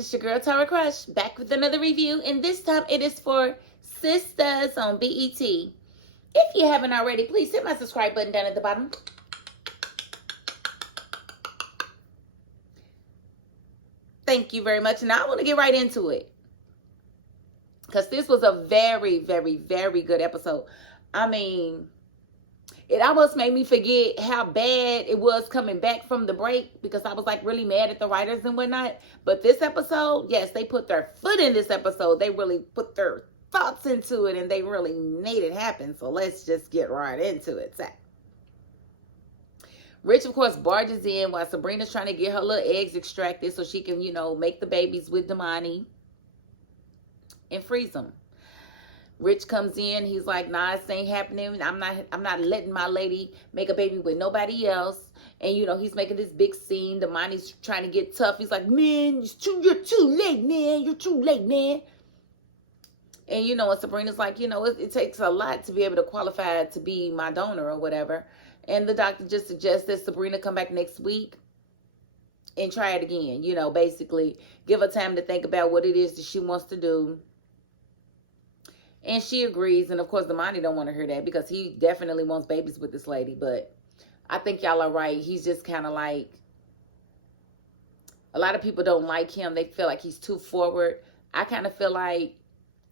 it's your girl Tara Crush, back with another review, and this time it is for Sistas on BET. If you haven't already, please hit my subscribe button down at the bottom. Thank you very much. Now I want to get right into it, because this was a very, very, very good episode. I mean, it almost made me forget how bad it was coming back from the break, because I was like really mad at the writers and whatnot. But this episode, yes, they put their foot in this episode. They really put their thoughts into it, and they really made it happen. So let's just get right into it. So, Rich, of course, barges in while Sabrina's trying to get her little eggs extracted so she can, make the babies with Damani and freeze them. Rich comes in. He's like, nah, this ain't happening. I'm not letting my lady make a baby with nobody else. And, he's making this big scene. Damani's trying to get tough. He's like, man, you're too late, man. You're too late, man. And, and Sabrina's like, it takes a lot to be able to qualify to be my donor or whatever. And the doctor just suggests that Sabrina come back next week and try it again. Basically give her time to think about what it is that she wants to do. And she agrees. And, of course, Damani don't want to hear that, because he definitely wants babies with this lady. But I think y'all are right. He's just kind of like, a lot of people don't like him. They feel like he's too forward. I kind of feel like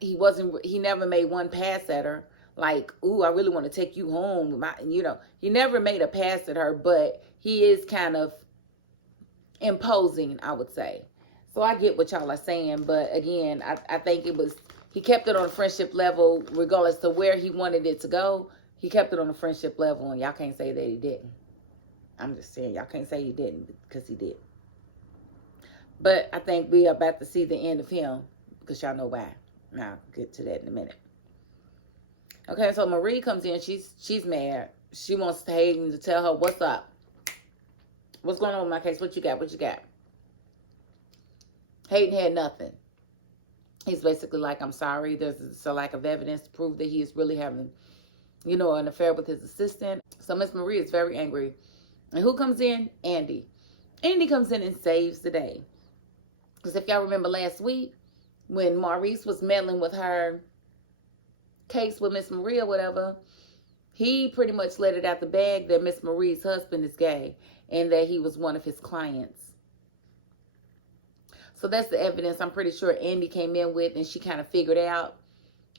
he never made one pass at her. Like, ooh, I really want to take you home. He never made a pass at her, but he is kind of imposing, I would say. So I get what y'all are saying. But, again, I think he kept it on a friendship level, regardless to where he wanted it to go. He kept it on a friendship level, and y'all can't say that he didn't. I'm just saying, y'all can't say he didn't, because he did. But I think we are about to see the end of him, because y'all know why. Now, I'll get to that in a minute. Okay, so Marie comes in. She's mad. She wants Hayden to tell her, what's up? What's going on with my case? What you got? What you got? Hayden had nothing. He's basically like, I'm sorry. There's a lack of evidence to prove that he is really having, an affair with his assistant. So Miss Marie is very angry. And who comes in? Andy. Andy comes in and saves the day. Because if y'all remember last week, when Maurice was meddling with her case with Miss Marie or whatever, he pretty much let it out the bag that Miss Marie's husband is gay and that he was one of his clients. So that's the evidence I'm pretty sure Andy came in with, and she kind of figured out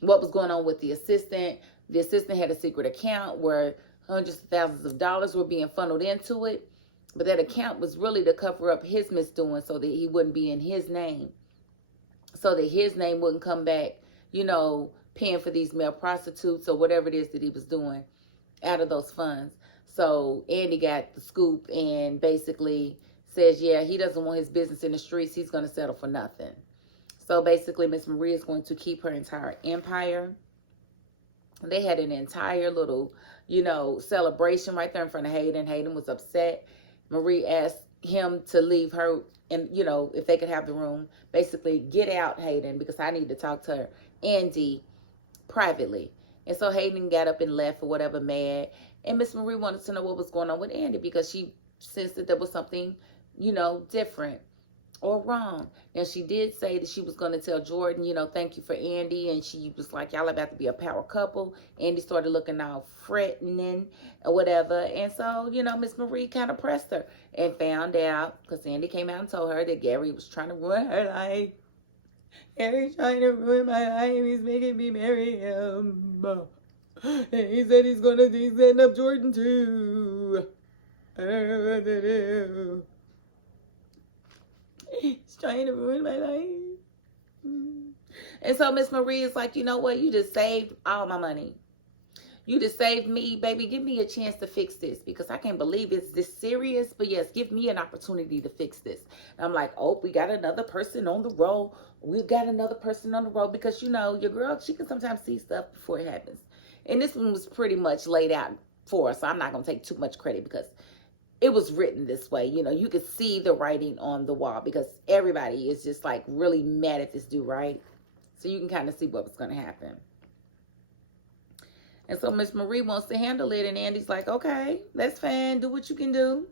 what was going on with the assistant. The assistant had a secret account where hundreds of thousands of dollars were being funneled into it, but that account was really to cover up his misdoing so that he wouldn't be in his name, so that his name wouldn't come back, paying for these male prostitutes or whatever it is that he was doing out of those funds. So Andy got the scoop and basically says, yeah, he doesn't want his business in the streets. He's going to settle for nothing. So basically, Miss Marie is going to keep her entire empire. They had an entire little, celebration right there in front of Hayden. Hayden was upset. Marie asked him to leave her and, if they could have the room. Basically, get out, Hayden, because I need to talk to her, Andy, privately. And so Hayden got up and left or whatever, mad. And Miss Marie wanted to know what was going on with Andy, because she sensed that there was something, different or wrong. Now, she did say that she was going to tell Jordan, thank you for Andy. And she was like, y'all about to be a power couple. Andy started looking all threatening or whatever. And so, Miss Marie kind of pressed her and found out, because Andy came out and told her that Gary was trying to ruin her life. Gary's trying to ruin my life. He's making me marry him. And he said he's setting up Jordan too. I don't know what to do. He's trying to ruin my life. And so Miss Marie is like, you know what? You just saved all my money. You just saved me, baby. Give me a chance to fix this, because I can't believe it's this serious. But yes, give me an opportunity to fix this. And I'm like, oh, we got another person on the roll. We've got another person on the roll, because, your girl, she can sometimes see stuff before it happens. And this one was pretty much laid out for us. So I'm not going to take too much credit, because it was written this way. You could see the writing on the wall, because everybody is just like really mad at this dude, right? So you can kind of see what was going to happen. And so Miss Marie wants to handle it, and Andy's like, okay, that's fine. Do what you can do.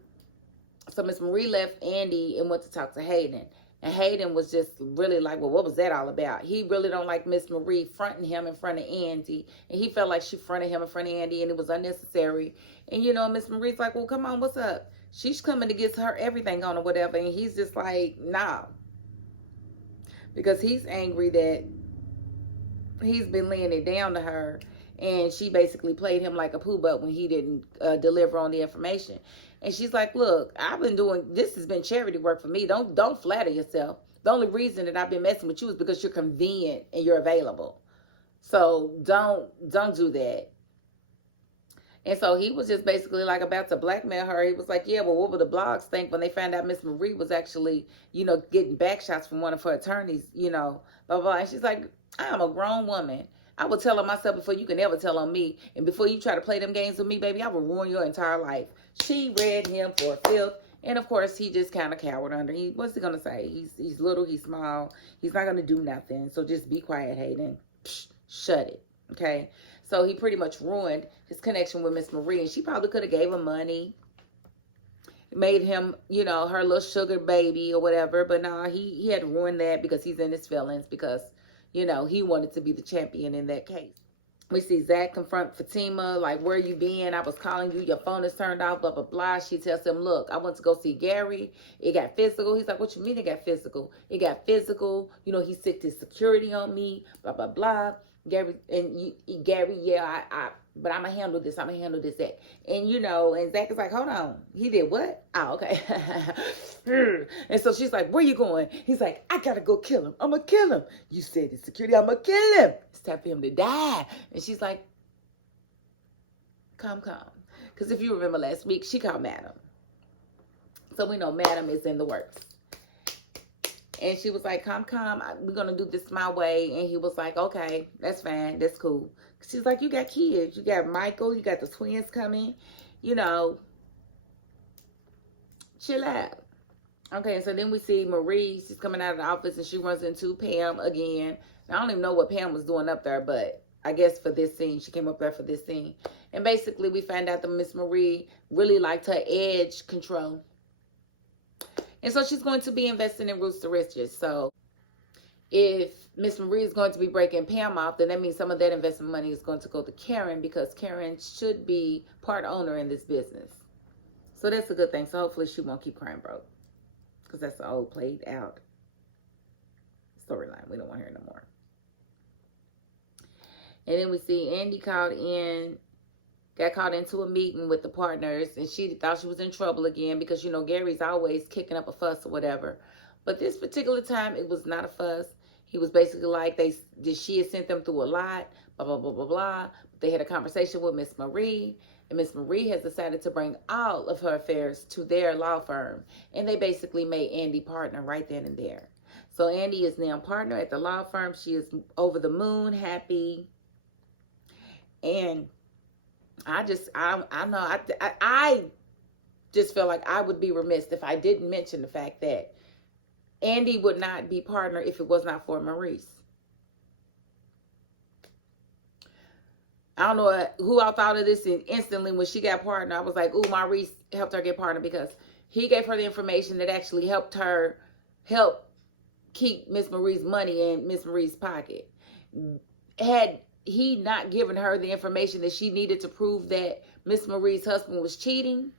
So Miss Marie left Andy and went to talk to Hayden. And Hayden was just really like, well, what was that all about? He really don't like Miss Marie fronting him in front of Andy. And he felt like she fronted him in front of Andy and it was unnecessary. And, you know, Miss Marie's like, well, come on, what's up? She's coming to get her everything on or whatever. And he's just like, nah. Because he's angry that he's been laying it down to her. And she basically played him like a poo butt when he didn't deliver on the information. And she's like, look, I've been doing, this has been charity work for me. Don't flatter yourself. The only reason that I've been messing with you is because you're convenient and you're available. So don't do that. And so he was just basically like about to blackmail her. He was like, yeah, well, what would the blogs think when they found out Miss Marie was actually, you know, getting back shots from one of her attorneys, you know, blah, blah. And she's like, I am a grown woman. I will tell on myself before you can ever tell on me. And before you try to play them games with me, baby, I will ruin your entire life. She read him for filth. And, of course, he just kind of cowered under. What's he going to say? He's little. He's small. He's not going to do nothing. So just be quiet, Hayden. Psh, shut it. Okay? So he pretty much ruined his connection with Miss Marie. And she probably could have gave him money. Made him, you know, her little sugar baby or whatever. But nah, he had to ruin that because he's in his feelings. Because, you know, he wanted to be the champion in that case. We see Zach confront Fatima, like, where you been? I was calling you. Your phone is turned off, blah, blah, blah. She tells him, look, I went to go see Gary. It got physical. He's like, what you mean it got physical? It got physical. You know, he sicked his security on me, blah, blah, blah. Gary, yeah, but I'm going to handle this. I'm going to handle this, that. And, you know, and Zach is like, hold on. He did what? Oh, okay. And so she's like, where you going? He's like, I got to go kill him. I'm going to kill him. You said it's security. I'm going to kill him. It's time for him to die. And she's like, calm. Because if you remember last week, she called Madam. So we know Madam is in the works. And she was like, calm. We're going to do this my way. And he was like, okay, that's fine. That's cool. She's like, you got kids. You got Michael. You got the twins coming. You know, chill out. Okay, so then we see Marie. She's coming out of the office and she runs into Pam again. Now, I don't even know what Pam was doing up there, but I guess for this scene, she came up there for this scene. And basically, we find out that Miss Marie really liked her edge control. And so she's going to be investing in Roots to Riches. So if Miss Marie is going to be breaking Pam off, then that means some of that investment money is going to go to Karen because Karen should be part owner in this business. So that's a good thing. So hopefully she won't keep crying broke because that's the old played out storyline. We don't want to hear no more. And then we see Andy got caught into a meeting with the partners, and she thought she was in trouble again because, you know, Gary's always kicking up a fuss or whatever. But this particular time, it was not a fuss. He was basically like, she had sent them through a lot, blah, blah, blah, blah, blah. They had a conversation with Miss Marie, and Miss Marie has decided to bring all of her affairs to their law firm. And they basically made Andy partner right then and there. So Andy is now partner at the law firm. She is over the moon, happy. And I just feel like I would be remiss if I didn't mention the fact that Andy would not be partner if it was not for Maurice. I don't know who I thought of this, and instantly when she got partner, I was like, ooh, Maurice helped her get partner because he gave her the information that actually helped keep Miss Marie's money in Miss Marie's pocket. Had he not given her the information that she needed to prove that Miss Marie's husband was cheating,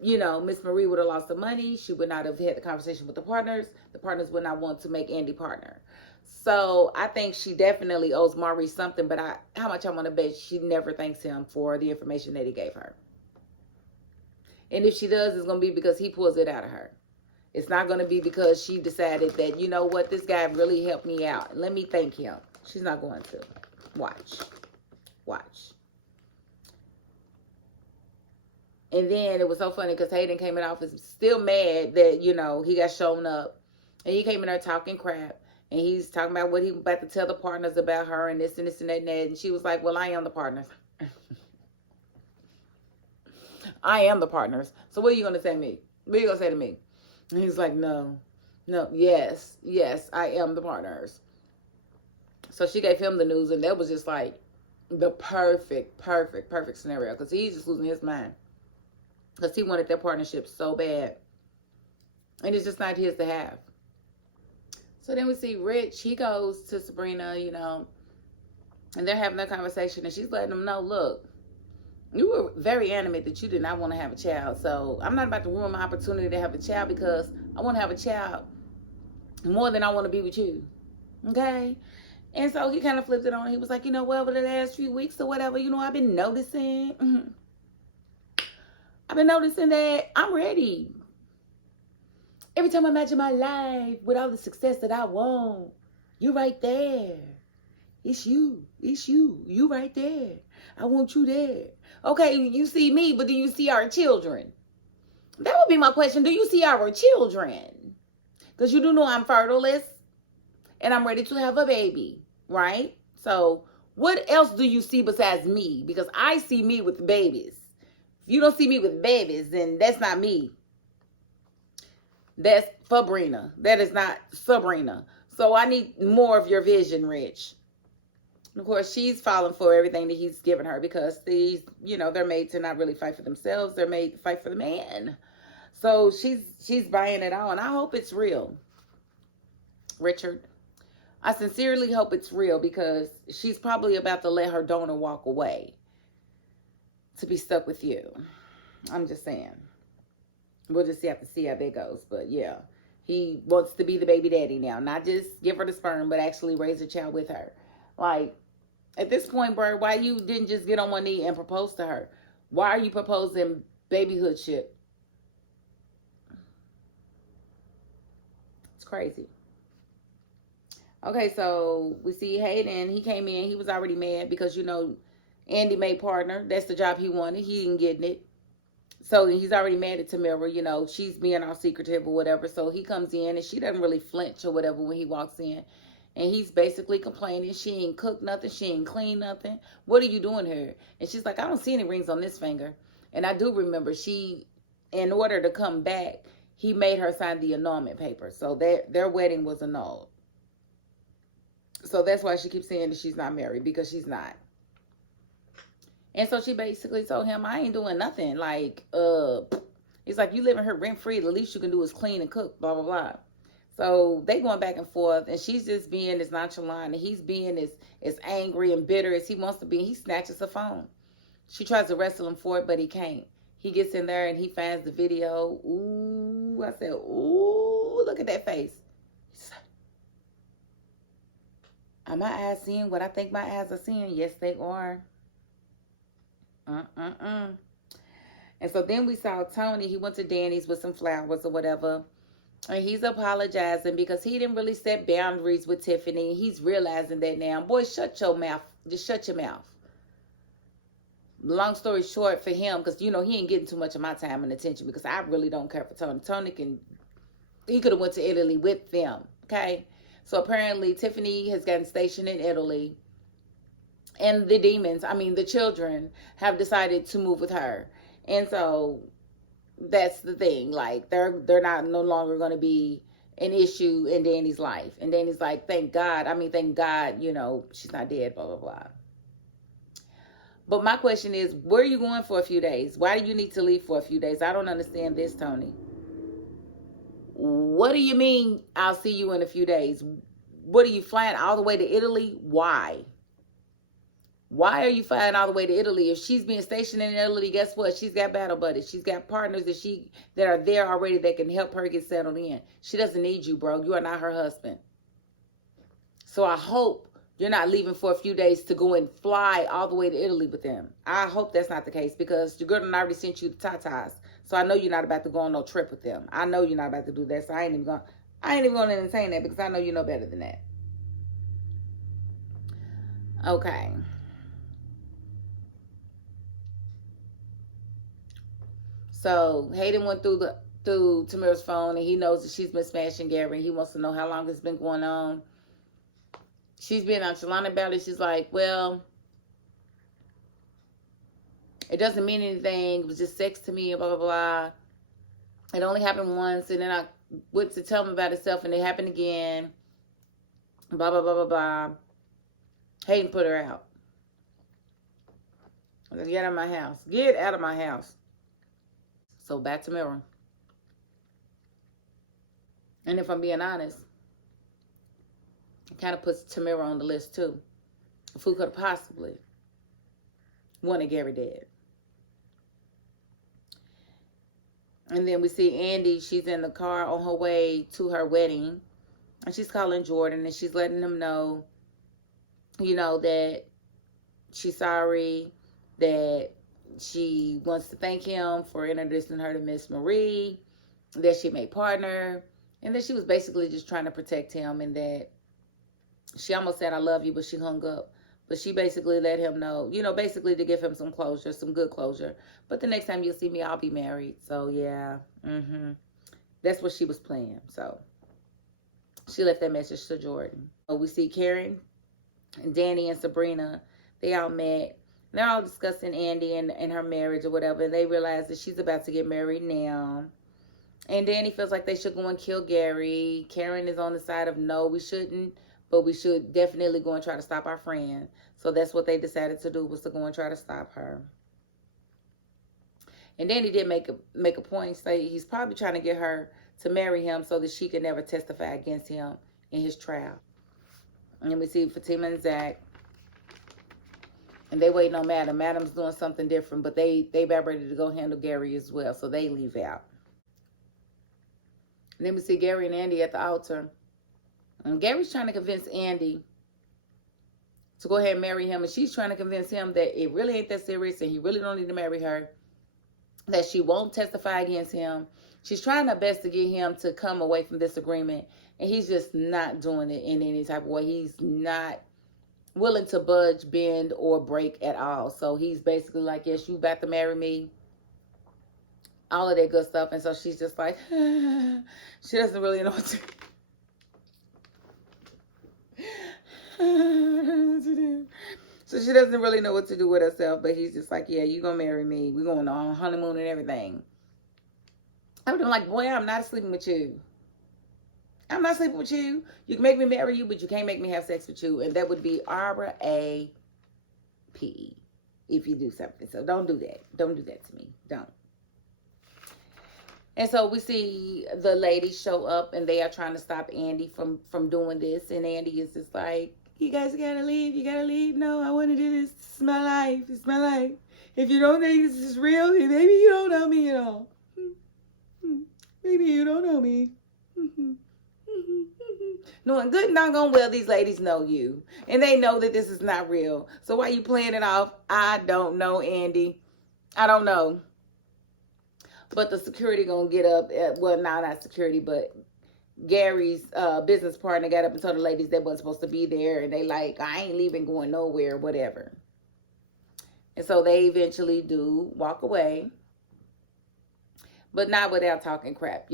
you know, Miss Marie would have lost the money. She would not have had the conversation with the partners. The partners would not want to make Andy partner. So I think she definitely owes Maurice something, but how much I want to bet she never thanks him for the information that he gave her. And if she does, it's going to be because he pulls it out of her. It's not going to be because she decided that, you know what, this guy really helped me out. Let me thank him. She's not going to. Watch. And then it was so funny because Hayden came in the office still mad that, you know, he got shown up. And he came in there talking crap. And he's talking about what he was about to tell the partners about her and this and this and that and that. And she was like, well, I am the partners. I am the partners. So what are you going to say to me? What are you going to say to me? And he's like, no, yes, I am the partners. So she gave him the news, and that was just like the perfect scenario because he's just losing his mind because he wanted that partnership so bad. And it's just not his to have. So then we see Rich, he goes to Sabrina, and they're having that conversation, and she's letting them know, look, you were very animate that you did not want to have a child. So I'm not about to ruin my opportunity to have a child because I want to have a child more than I want to be with you. Okay? And so he kind of flipped it on. He was like, well, over the last few weeks or whatever, I've been noticing. I've been noticing that I'm ready. Every time I imagine my life with all the success that I want, you right there. It's you. It's you. You right there. I want you there. Okay, you see me, but do you see our children? That would be my question. Do you see our children? Because you do know I'm fertileless and I'm ready to have a baby, right? So what else do you see besides me? Because I see me with babies. If you don't see me with babies, then that's not me. That's Fabrina. That is not Sabrina. So I need more of your vision, Rich. And of course, she's falling for everything that he's given her because these, they're made to not really fight for themselves. They're made to fight for the man. So she's buying it all. And I hope it's real, Richard. I sincerely hope it's real because she's probably about to let her donor walk away to be stuck with you. I'm just saying. We'll just have to see how that goes. But yeah, he wants to be the baby daddy now. Not just give her the sperm, but actually raise a child with her. Like, at this point, bro, why you didn't just get on one knee and propose to her? Why are you proposing babyhood shit? It's crazy. Okay, so we see Hayden. He came in. He was already mad because, Andy made partner. That's the job he wanted. He didn't get it. So he's already mad at Tamir, she's being all secretive or whatever. So he comes in and she doesn't really flinch or whatever when he walks in. And he's basically complaining. She ain't cooked nothing. She ain't cleaned nothing. What are you doing here? And she's like, I don't see any rings on this finger. And I do remember in order to come back, he made her sign the annulment paper. So their wedding was annulled. So that's why she keeps saying that she's not married, because she's not. And so she basically told him, I ain't doing nothing. Like, he's like, you living here rent free. The least you can do is clean and cook, blah, blah, blah. So they going back and forth, and she's just being as nonchalant, and he's being as angry and bitter as he wants to be. He snatches her phone. She tries to wrestle him for it, but he can't. He gets in there, and he finds the video. Ooh, I said, ooh, look at that face. Are my eyes seeing what I think my eyes are seeing? Yes, they are. And so then we saw Tony. He went to Danny's with some flowers or whatever. And he's apologizing because he didn't really set boundaries with Tiffany. He's realizing that now. Boy, shut your mouth. Just shut your mouth. Long story short for him, because, he ain't getting too much of my time and attention because I really don't care for Tony. He could have went to Italy with them, okay? So apparently Tiffany has gotten stationed in Italy. And the children have decided to move with her. And so that's the thing. Like, they're no longer going to be an issue in Danny's life. And Danny's like, thank God, she's not dead, blah, blah, blah. But my question is, where are you going for a few days? Why do you need to leave for a few days? I don't understand this, Tony. What do you mean, I'll see you in a few days? What are you flying all the way to Italy? Why? Why are you flying all the way to Italy? If she's being stationed in Italy, guess what? She's got battle buddies. She's got partners that are there already that can help her get settled in. She doesn't need you, bro. You are not her husband. So I hope you're not leaving for a few days to go and fly all the way to Italy with them. I hope that's not the case because your girl already sent you the tatas. So I know you're not about to go on no trip with them. I know you're not about to do that. So I ain't even going to entertain that because I know you know better than that. Okay. So Hayden went through Tamir's phone, and he knows that she's been smashing Gary. He wants to know how long it's been going on. She's being nonchalant about it. She's like, well, it doesn't mean anything. It was just sex to me, blah, blah, blah. It only happened once, and then I went to tell him about itself, and it happened again. Blah, blah, blah, blah, blah. Hayden put her out. Get out of my house. Get out of my house. So back to Mirror. And if I'm being honest, Kind of puts Tamir on the list too. Who could have possibly wanted Gary dead. And then we see Andy. She's in the car on her way to her wedding. And she's calling Jordan. And she's letting him know, that she's sorry. That she wants to thank him for introducing her to Miss Marie. That she made partner. And that she was basically just trying to protect him. And that she almost said, I love you, but she hung up. But she basically let him know, basically to give him some closure, some good closure. But the next time you'll see me, I'll be married. So, yeah. That's what she was playing. So, she left that message to Jordan. So we see Karen, and Danny, and Sabrina. They all met. They're all discussing Andy and her marriage or whatever. And they realize that she's about to get married now. And Danny feels like they should go and kill Gary. Karen is on the side of, no, we shouldn't. But we should definitely go and try to stop our friend. So that's what they decided to do, was to go and try to stop her. And then he did make a point, say he's probably trying to get her to marry him so that she can never testify against him in his trial. And then we see Fatima and Zach. And they waiting on Madam. Madam's doing something different, but they about ready to go handle Gary as well. So they leave out. And then we see Gary and Andy at the altar. And Gary's trying to convince Andy to go ahead and marry him. And she's trying to convince him that it really ain't that serious and he really don't need to marry her. That she won't testify against him. She's trying her best to get him to come away from this agreement. And he's just not doing it in any type of way. He's not willing to budge, bend, or break at all. So he's basically like, yes, you about to marry me. All of that good stuff. And so she's just like, she doesn't really know what to do. So she doesn't really know what to do with herself, but he's just like, yeah, you gonna marry me. We're going on honeymoon and everything. I would have been like, boy, I'm not sleeping with you. I'm not sleeping with you. You can make me marry you, but you can't make me have sex with you. And that would be R-A-P-E if you do something. So don't do that. Don't do that to me. Don't. And so we see the ladies show up and they are trying to stop Andy from doing this. And Andy is just like, you guys gotta leave. You gotta leave. No, I want to do this. This is my life. It's my life. If you don't think this is real, then maybe you don't know me at all. Maybe you don't know me. Knowing good and doggone well, these ladies know you. And they know that this is not real. So why you playing it off? I don't know, Andy. I don't know. But the security gonna get up. Well, not security, but Gary's business partner got up and told the ladies they wasn't supposed to be there. And they like, I ain't leaving, going nowhere, whatever. And so they eventually do walk away. But not without talking crap,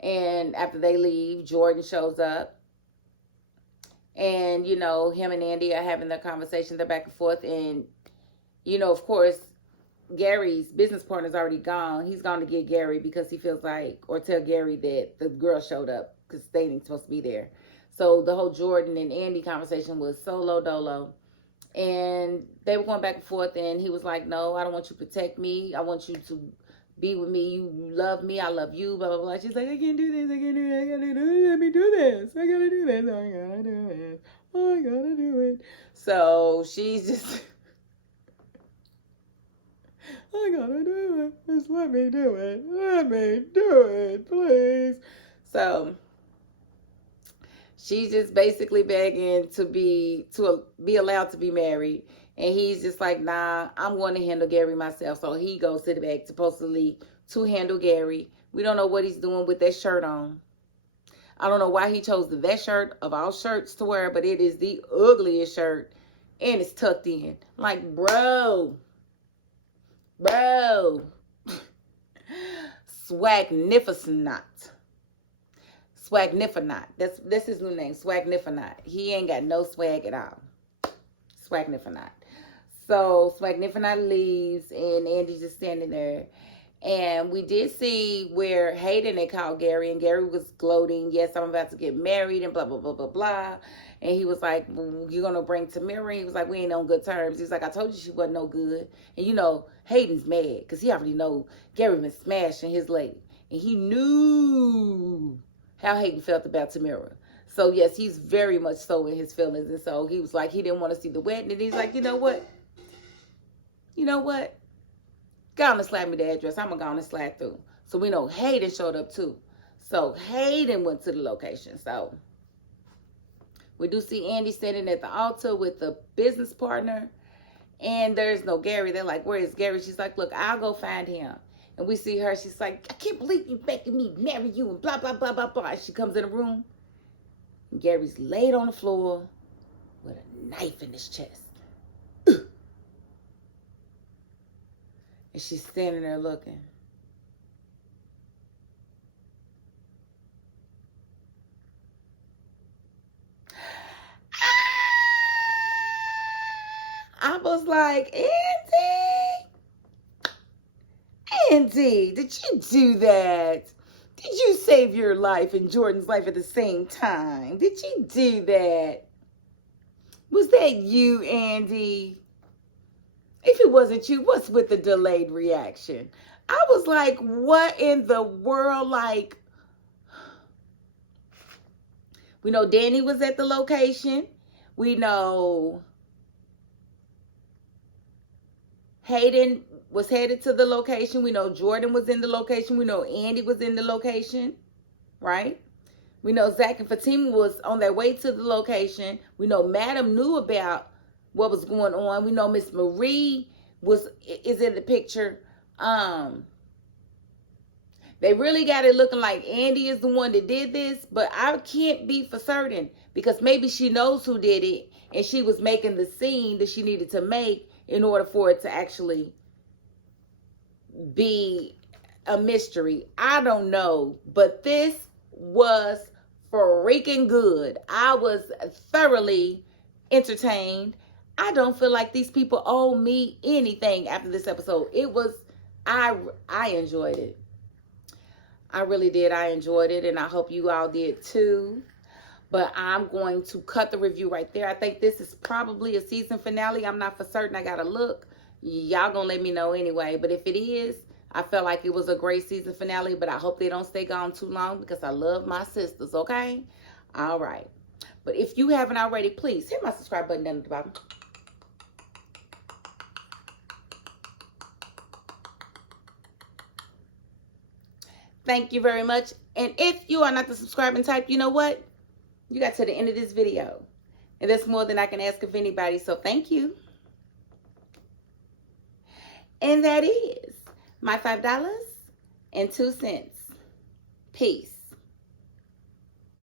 And after they leave, Jordan shows up. And, him and Andy are having their conversation. They're back and forth. And, of course, Gary's business partner's already gone. He's gone to get Gary because he feels like, or tell Gary that the girl showed up because they ain't supposed to be there. So the whole Jordan and Andy conversation was solo dolo. And they were going back and forth. And he was like, no, I don't want you to protect me. I want you to be with me. You love me. I love you. Blah, blah, blah. She's like, I can't do this. I can't do that. I gotta do this. Let me do this. I gotta do this. I gotta do it. I gotta do it. So she's just, I gotta do it. Just let me do it. Let me do it, please. So she's just basically begging to be allowed to be married. And he's just like, nah, I'm going to handle Gary myself. So he goes to the back, supposedly to handle Gary. We don't know what he's doing with that shirt on. I don't know why he chose that shirt of all shirts to wear, but it is the ugliest shirt. And it's tucked in. Like, bro. Swagnificent. Swagnificent. That's his new name, Swagnificent. He ain't got no swag at all. Swagnificent. So Swagnificent leaves and Andy's just standing there. And we did see where Hayden had called Gary, and Gary was gloating, yes, I'm about to get married and blah, blah, blah, blah, blah. And he was like, well, you're going to bring Tamir in? He was like, we ain't on good terms. He's like, I told you she wasn't no good. And Hayden's mad because he already know Gary been smashing his lady. And he knew how Hayden felt about Tamir. So yes, he's very much so in his feelings. And so he was like, he didn't want to see the wedding. And he's like, you know what? You know what? Go on and slide me the address. I'm going to go on and slide through. So we know Hayden showed up too. So Hayden went to the location. So we do see Andy standing at the altar with the business partner. And there's no Gary. They're like, where is Gary? She's like, look, I'll go find him. And we see her. She's like, I can't believe you making me marry you and blah, blah, blah, blah, blah. And she comes in the room. And Gary's laid on the floor with a knife in his chest. And she's standing there looking. I was like, Andy, did you do that? Did you save your life and Jordan's life at the same time? Did you do that? Was that you, Andy? If it wasn't you, what's with the delayed reaction? I was like, what in the world? Like, we know Danny was at the location. We know Hayden was headed to the location. We know Jordan was in the location. We know Andy was in the location, right? We know Zach and Fatima was on their way to the location. We know Madam knew about what was going on. We know Miss Marie is in the picture. They really got it looking like Andy is the one that did this, but I can't be for certain because maybe she knows who did it and she was making the scene that she needed to make in order for it to actually be a mystery. I don't know, but this was freaking good. I was thoroughly entertained. I don't feel like these people owe me anything after this episode. It was, I enjoyed it. I really did. I enjoyed it, and I hope you all did too. But I'm going to cut the review right there. I think this is probably a season finale. I'm not for certain. I got to look. Y'all going to let me know anyway. But if it is, I felt like it was a great season finale. But I hope they don't stay gone too long because I love my sisters, okay? All right. But if you haven't already, please hit my subscribe button down at the bottom. Thank you very much. And if you are not the subscribing type, you know what? You got to the end of this video. And that's more than I can ask of anybody. So thank you. And that is my $5.02. Peace.